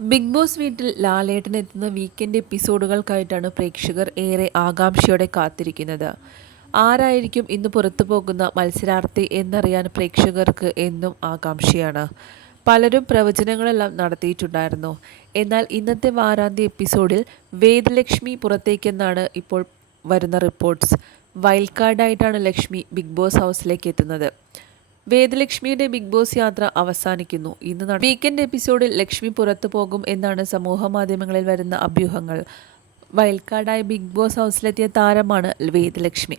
Big boss വീട്ടിൽ ലാലേട്ടൻ എത്തുന്ന weekend എപ്പിസോഡുകൾക്കായിട്ടാണ് പ്രേക്ഷകർ ഏറെ ആകാംക്ഷയോടെ കാത്തിരിക്കുന്നത്. ആരായിരിക്കും ഇന്ന് പുറത്തു പോകുന്ന മത്സരാർത്ഥി എന്നറിയാൻ പ്രേക്ഷകർക്ക് എന്നും ആകാംക്ഷയാണ്. പലരും പ്രവചനങ്ങളെല്ലാം നടത്തിയിട്ടുണ്ടായിരുന്നു. എന്നാൽ ഇന്നത്തെ വാരാന്ത്യ എപ്പിസോഡിൽ വേദലക്ഷ്മി പുറത്തേക്കെന്നാണ് ഇപ്പോൾ വരുന്ന റിപ്പോർട്ട്സ്. വൈൽഡ് കാർഡായിട്ടാണ് ലക്ഷ്മി ബിഗ് ബോസ് ഹൗസിലേക്ക് എത്തുന്നത്. വേദലക്ഷ്മിയുടെ ബിഗ് ബോസ് യാത്ര അവസാനിക്കുന്നു. ഇന്ന് വീക്കെൻഡ് എപ്പിസോഡിൽ ലക്ഷ്മി പുറത്തു പോകും എന്നാണ് സമൂഹ മാധ്യമങ്ങളിൽ വരുന്ന അഭ്യൂഹങ്ങൾ. വൈൽഡ് കാർഡായി ബിഗ് ബോസ് ഹൗസിലെത്തിയ താരമാണ് വേദലക്ഷ്മി.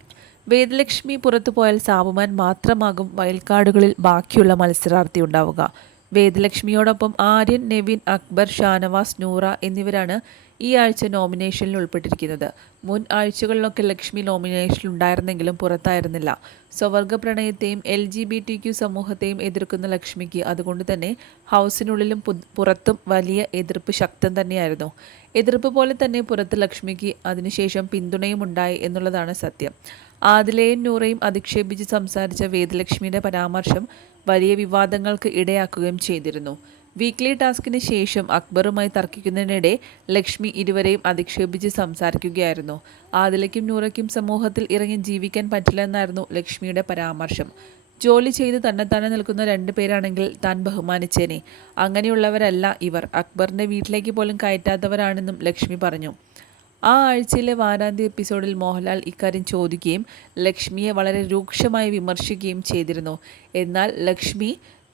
വേദലക്ഷ്മി പുറത്തു പോയാൽ സാബുമാൻ മാത്രമാകും വൈൽഡ് കാർഡുകളിൽ ബാക്കിയുള്ള മത്സരാർത്ഥി ഉണ്ടാവുക. വേദലക്ഷ്മിയോടൊപ്പം ആര്യൻ, നെവിൻ, അക്ബർ, ഷാനവാസ്, നൂറ എന്നിവരാണ് ഈ ആഴ്ച നോമിനേഷനിൽ ഉൾപ്പെട്ടിരിക്കുന്നത്. മുൻ ആഴ്ചകളിലൊക്കെ ലക്ഷ്മി നോമിനേഷനിൽ ഉണ്ടായിരുന്നെങ്കിലും പുറത്തായിരുന്നില്ല. സ്വവർഗ പ്രണയത്തെയും LGBTQ സമൂഹത്തെയും എതിർക്കുന്ന ലക്ഷ്മിക്ക് അതുകൊണ്ട് തന്നെ ഹൗസിനുള്ളിലും പുറത്തും വലിയ എതിർപ്പ് ശക്തം തന്നെയായിരുന്നു. എതിർപ്പ് പോലെ തന്നെ പുറത്ത് ലക്ഷ്മിക്ക് അതിനുശേഷം പിന്തുണയും ഉണ്ടായി എന്നുള്ളതാണ് സത്യം. ആദിലയും നൂറയും അധിക്ഷേപിച്ച് സംസാരിച്ച വേദലക്ഷ്മിയുടെ പരാമർശം വലിയ വിവാദങ്ങൾക്ക് ഇടയാക്കുകയും ചെയ്തിരുന്നു. വീക്ക്ലി ടാസ്കിന് ശേഷം അക്ബറുമായി തർക്കിക്കുന്നതിനിടെ ലക്ഷ്മി ഇരുവരെയും അധിക്ഷേപിച്ച് സംസാരിക്കുകയായിരുന്നു. ആദിലയ്ക്കും നൂറയ്ക്കും സമൂഹത്തിൽ ഇറങ്ങി ജീവിക്കാൻ പറ്റില്ലെന്നായിരുന്നു ലക്ഷ്മിയുടെ പരാമർശം. ജോലി ചെയ്ത് തന്നെത്താനെ നിൽക്കുന്ന 2 പേരാണെങ്കിൽ താൻ ബഹുമാനിച്ചേനെ. അങ്ങനെയുള്ളവരല്ല ഇവർ. അക്ബറിൻ്റെ വീട്ടിലേക്ക് പോലും കയറ്റാത്തവരാണെന്നും ലക്ഷ്മി പറഞ്ഞു. ആ ആഴ്ചയിലെ വാരാന്ത്യ എപ്പിസോഡിൽ മോഹൻലാൽ ഇക്കാര്യം ചോദിക്കുകയും ലക്ഷ്മിയെ വളരെ രൂക്ഷമായി വിമർശിക്കുകയും ചെയ്തിരുന്നു. എന്നാൽ ലക്ഷ്മി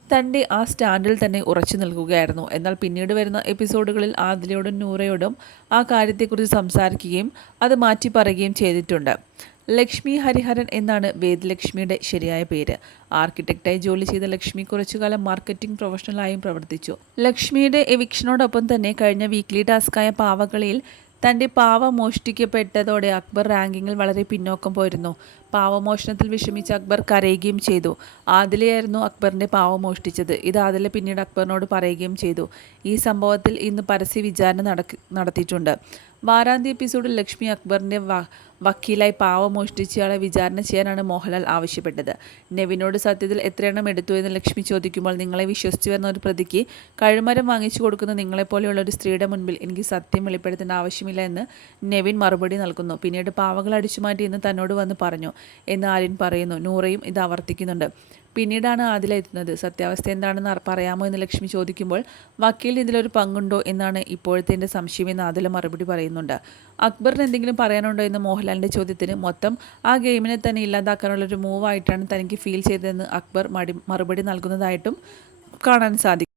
തൻ്റെ ആ സ്റ്റാൻഡിൽ തന്നെ ഉറച്ചു നിൽക്കുകയായിരുന്നു. എന്നാൽ പിന്നീട് വരുന്ന എപ്പിസോഡുകളിൽ ആദിലയോടും നൂറയോടും ആ കാര്യത്തെക്കുറിച്ച് സംസാരിക്കുകയും അത് മാറ്റി പറയുകയും ചെയ്തിട്ടുണ്ട്. ലക്ഷ്മി ഹരിഹരൻ എന്നാണ് വേദലക്ഷ്മിയുടെ ശരിയായ പേര്. ആർക്കിടെക്റ്റായി ജോലി ചെയ്ത ലക്ഷ്മി കുറച്ചുകാലം മാർക്കറ്റിംഗ് പ്രൊഫഷണലായും പ്രവർത്തിച്ചു. ലക്ഷ്മിയുടെ എവിക്ഷനോടൊപ്പം തന്നെ കഴിഞ്ഞ വീക്ക്ലി ടാസ്കായ പാവകളിയിൽ തൻ്റെ പാവ മോഷ്ടിക്കപ്പെട്ടതോടെ അക്ബർ റാങ്കിങ്ങിൽ വളരെ പിന്നോക്കം പോയിരുന്നു. പാവമോഷണത്തിൽ വിഷമിച്ച അക്ബർ കരയുകയും ചെയ്തു. ആദിലയായിരുന്നു അക്ബറിൻ്റെ പാവ മോഷ്ടിച്ചത്. ഇത് ആദില പിന്നീട് അക്ബറിനോട് പറയുകയും ചെയ്തു. ഈ സംഭവത്തിൽ ഇന്ന് പരസ്യ വിചാരണ നടത്തിയിട്ടുണ്ട്. വാരാന്ത്യ എപ്പിസോഡിൽ ലക്ഷ്മി അക്ബറിൻ്റെ വക്കീലായി പാവ മോഷ്ടിച്ചയാളെ വിചാരണ ചെയ്യാനാണ് മോഹൻലാൽ ആവശ്യപ്പെട്ടത്. നെവിനോട് സത്യത്തിൽ എത്രയെണ്ണം എടുത്തു എന്ന് ലക്ഷ്മി ചോദിക്കുമ്പോൾ, നിങ്ങളെ വിശ്വസിച്ച് വരുന്ന ഒരു പ്രതിക്ക് കഴുമരം വാങ്ങിച്ചു കൊടുക്കുന്ന നിങ്ങളെപ്പോലെയുള്ള ഒരു സ്ത്രീയുടെ മുൻപിൽ എനിക്ക് സത്യം വെളിപ്പെടുത്തേണ്ട ആവശ്യമില്ല എന്ന് നെവിൻ മറുപടി നൽകുന്നു. പിന്നീട് പാവകൾ അടിച്ചുമാറ്റി എന്ന് തന്നോട് വന്ന് പറഞ്ഞു എന്ന് ആര്യൻ പറയുന്നു. നൂറയും ഇത് ആവർത്തിക്കുന്നുണ്ട്. പിന്നീടാണ് ആദില എത്തുന്നത്. സത്യാവസ്ഥ എന്താണെന്ന് പറയാമോ എന്ന് ലക്ഷ്മി ചോദിക്കുമ്പോൾ, വക്കീലിന് ഇതിലൊരു പങ്കുണ്ടോ എന്നാണ് ഇപ്പോഴത്തെ എൻ്റെ സംശയമെന്ന് ആദില മറുപടി പറയുന്നുണ്ട്. അക്ബറിന് എന്തെങ്കിലും പറയാനുണ്ടോ എന്ന മോഹൻലാലിൻ്റെ ചോദ്യത്തിന് മൊത്തം ആ ഗെയിമിനെ തന്നെ ഇല്ലാതാക്കാനുള്ളൊരു മൂവായിട്ടാണ് തനിക്ക് ഫീൽ ചെയ്തതെന്ന് അക്ബർ മറുപടി നൽകുന്നതായിട്ടും കാണാൻ സാധിക്കും.